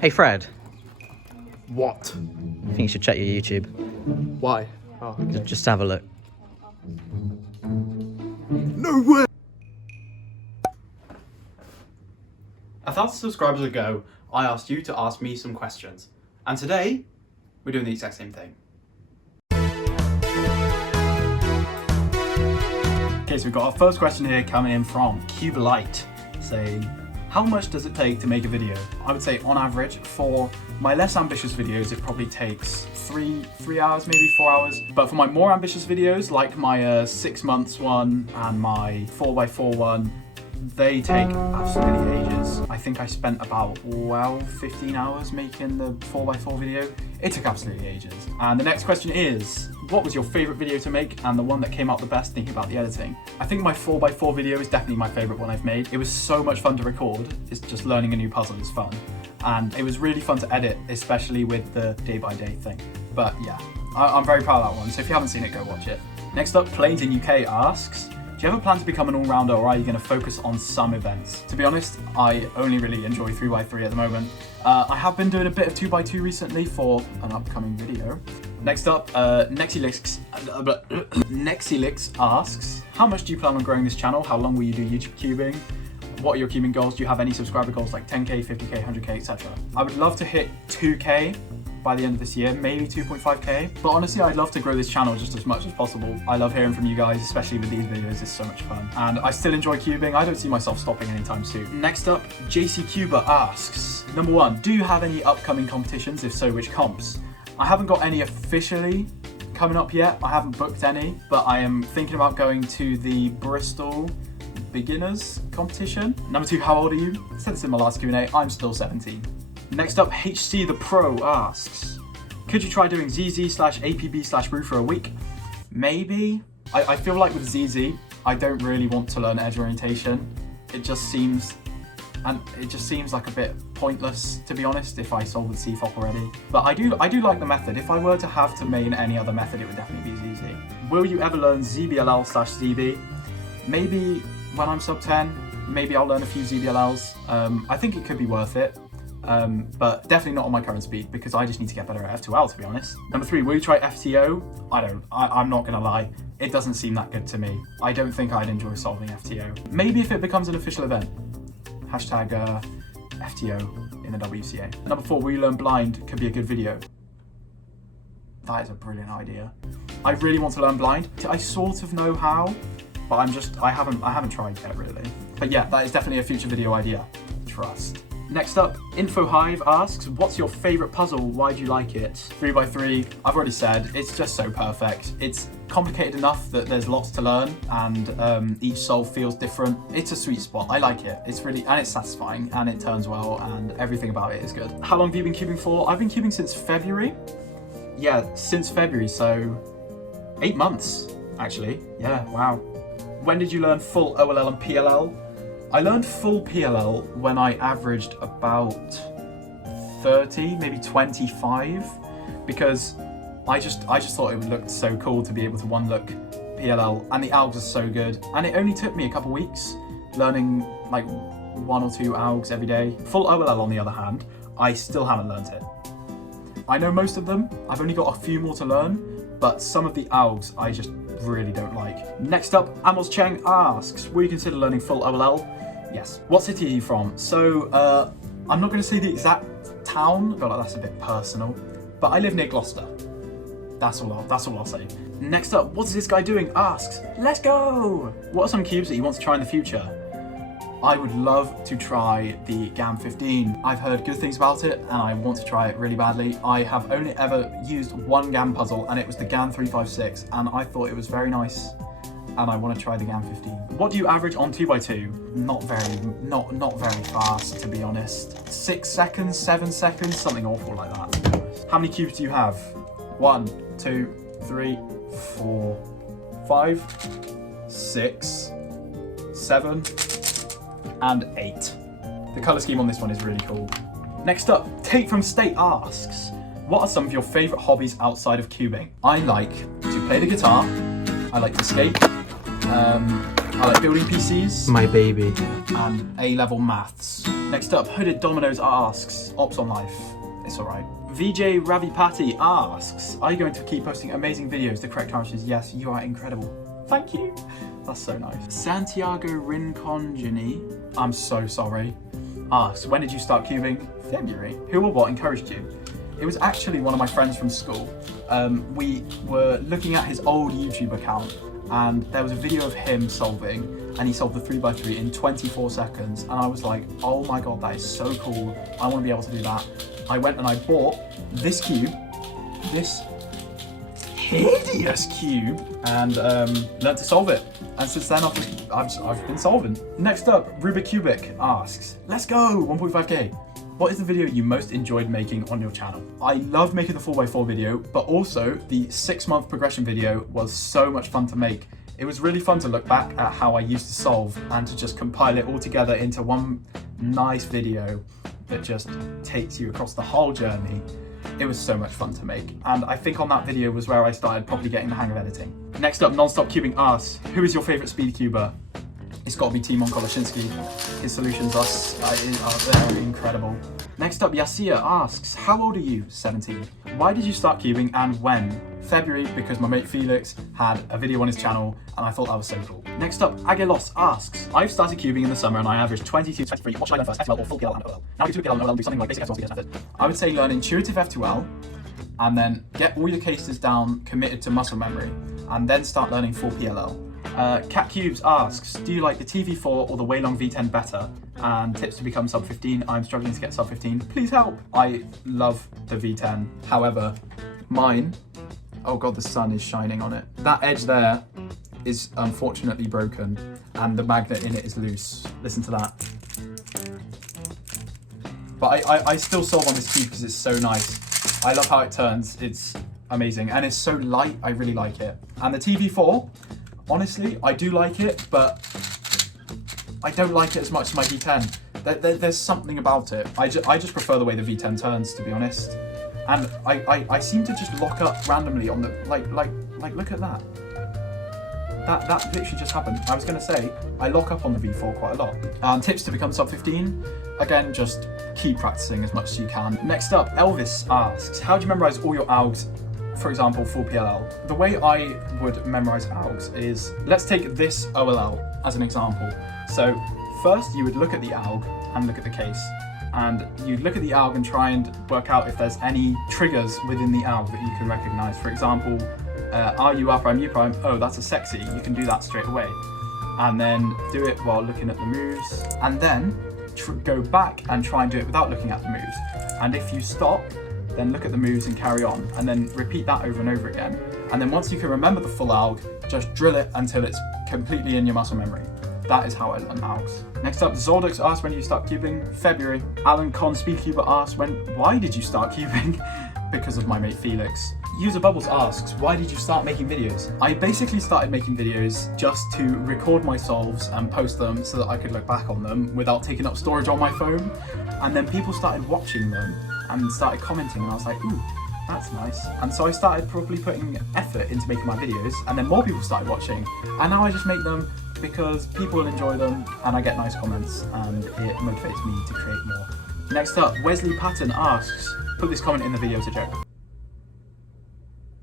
Hey Fred, What? I think you should check your YouTube. Why? Oh, okay. Just have a look. No way! 1,000 subscribers ago, I asked you to ask me some questions. And today, we're doing the exact same thing. Okay, so we've got our first question here coming in from Cubalite, saying, how much does it take to make a video? I would say on average, for my less ambitious videos, it probably takes three hours, maybe 4 hours. But for my more ambitious videos, like my 6 months one and my 4x4 one, they take absolutely ages. I think I spent about 15 hours making the 4x4 video. It took absolutely ages. And the next question is, what was your favorite video to make and the one that came out the best thinking about the editing? I think my 4x4 video is definitely my favorite one I've made. It was so much fun to record. It's just learning a new puzzle is fun. And it was really fun to edit, especially with the day-by-day thing. But yeah, I'm very proud of that one. So if you haven't seen it, go watch it. Next up, Planes in UK asks, do you have a plan to become an all-rounder or are you going to focus on some events? To be honest, I only really enjoy 3x3 at the moment. I have been doing a bit of 2x2 recently for an upcoming video. Next up, Nexilix asks, how much do you plan on growing this channel? How long will you do YouTube cubing? What are your cubing goals? Do you have any subscriber goals like 10k, 50k, 100k, etc.? I would love to hit 2k by the end of this year, maybe 2.5k. But honestly, I'd love to grow this channel just as much as possible. I love hearing from you guys, especially with these videos. It's so much fun. And I still enjoy cubing. I don't see myself stopping anytime soon. Next up, JC Cuba asks, number 1, do you have any upcoming competitions? If so, which comps? I haven't got any officially coming up yet. I haven't booked any, but I am thinking about going to the Bristol beginners competition. Number 2, how old are you? I said this in my last Q&A, I'm still 17. Next up, HC the Pro asks, could you try doing ZZ/APB/Brew for a week? Maybe. I feel like with ZZ, I don't really want to learn edge orientation. It just seems like a bit pointless, to be honest, if I solve with CFOP already. But I do like the method. If I were to have to main any other method, it would definitely be ZZ. Will you ever learn ZBLL/ZB? Maybe when I'm sub 10, maybe I'll learn a few ZBLLs. I think it could be worth it. But definitely not on my current speed because I just need to get better at F2L, to be honest. Number 3, will you try FTO? I'm not gonna lie, it doesn't seem that good to me. I don't think I'd enjoy solving FTO. Maybe if it becomes an official event. Hashtag FTO in the WCA. Number 4, will you learn blind? Could be a good video. That is a brilliant idea. I really want to learn blind. I sort of know how, but I haven't tried yet really. But yeah, that is definitely a future video idea. Trust. Next up, InfoHive asks, what's your favourite puzzle? Why do you like it? 3x3, I've already said, it's just so perfect. It's complicated enough that there's lots to learn and each solve feels different. It's a sweet spot, I like it. It's really, and it's satisfying and it turns well and everything about it is good. How long have you been cubing for? I've been cubing since February. Yeah, since February, so 8 months actually. Yeah, wow. When did you learn full OLL and PLL? I learned full PLL when I averaged about 30, maybe 25, because I just thought it looked so cool to be able to one-look PLL, and the algs are so good. And it only took me a couple weeks learning like 1 or 2 algs every day. Full OLL, on the other hand, I still haven't learnt it. I know most of them, I've only got a few more to learn, but some of the algs I just really don't like. Next up, Amos Cheng asks, will you consider learning full OLL? Yes. What city are you from? So, I'm not going to say the exact town, I feel like that's a bit personal, but I live near Gloucester. That's all I'll say. Next up, what's this guy doing? Asks, let's go! What are some cubes that you want to try in the future? I would love to try the GAM 15. I've heard good things about it and I want to try it really badly. I have only ever used one GAM puzzle and it was the GAM 356 and I thought it was very nice and I want to try the GAM 15. What do you average on 2x2? Not very fast, to be honest. 6 seconds, 7 seconds, something awful like that. How many cubes do you have? 1, 2, 3, 4, 5, 6, 7, and 8. The colour scheme on this one is really cool. Next up, Tate from State asks, what are some of your favourite hobbies outside of cubing? I like to play the guitar, I like to skate, I like building PCs. My baby. and A-level maths. Next up, Hooded Dominoes asks, Ops on Life. It's alright. VJ Ravipati asks, are you going to keep posting amazing videos? The correct answer is yes, you are incredible. Thank you. That's so nice. Santiago Rincongeni, I'm so sorry, asks, when did you start cubing? February. Who or what encouraged you? It was actually one of my friends from school. We were looking at his old YouTube account and there was a video of him solving, and he solved the 3x3 in 24 seconds. And I was like, oh my God, that is so cool. I want to be able to do that. I went and I bought this cube, this hideous cube, and learned to solve it. And since then, I've been solving. Next up, Rubicubic asks, let's go, 1.5K. What is the video you most enjoyed making on your channel? I love making the 4x4 video, but also the 6-month progression video was so much fun to make. It was really fun to look back at how I used to solve and to just compile it all together into one nice video that just takes you across the whole journey. It was so much fun to make. And I think on that video was where I started properly getting the hang of editing. Next up, Nonstop Cubing asks, who is your favorite speed cuber? It's got to be Timon Koloshinsky. His solutions are they're incredible. Next up, Yasia asks, how old are you? 17. Why did you start cubing and when? February, because my mate Felix had a video on his channel and I thought that was so cool. Next up, Agelos asks, I've started cubing in the summer and I averaged 22 to 23. What should I learn first, FTL or full PL and OL? Now I do PL and OL and do something like basic F2L method. I would say learn intuitive F2L and then get all your cases down committed to muscle memory and then start learning full PLL. Cat Cubes asks, do you like the TV4 or the Waylong V10 better? And tips to become sub 15. I'm struggling to get sub 15. Please help. I love the V10. However, mine, oh God, the sun is shining on it. That edge there is unfortunately broken and the magnet in it is loose. Listen to that. But I still solve on this cube because it's so nice. I love how it turns. It's amazing. And it's so light. I really like it. And the TV4, honestly, I do like it, but I don't like it as much as my V10. There's something about it. I just prefer the way the V10 turns, to be honest. And I seem to just lock up randomly on the, like look at that. That literally just happened. I was gonna say, I lock up on the V4 quite a lot. Tips to become sub 15, again, just keep practicing as much as you can. Next up, Elvis asks, how do you memorize all your algs? For example, full PLL. The way I would memorize algs is, let's take this OLL as an example. So first you would look at the alg and look at the case. And you'd look at the alg and try and work out if there's any triggers within the alg that you can recognize. For example, RU, R prime, U prime, oh, that's a sexy. You can do that straight away. And then do it while looking at the moves. And then go back and try and do it without looking at the moves. And if you stop, then look at the moves and carry on, and then repeat that over and over again. And then once you can remember the full alg, just drill it until it's completely in your muscle memory. That is how I learn algs. Next up, Zordix asks, when do you start cubing? February. Alan Con Speedcuber asks, why did you start cubing? Because of my mate Felix. User Bubbles asks, why did you start making videos? I basically started making videos just to record my solves and post them so that I could look back on them without taking up storage on my phone. And then people started watching them and started commenting, and I was like, ooh, that's nice. And so I started probably putting effort into making my videos, and then more people started watching. And now I just make them because people enjoy them and I get nice comments and it motivates me to create more. Next up, Wesley Patton asks, put this comment in the video, it's a joke.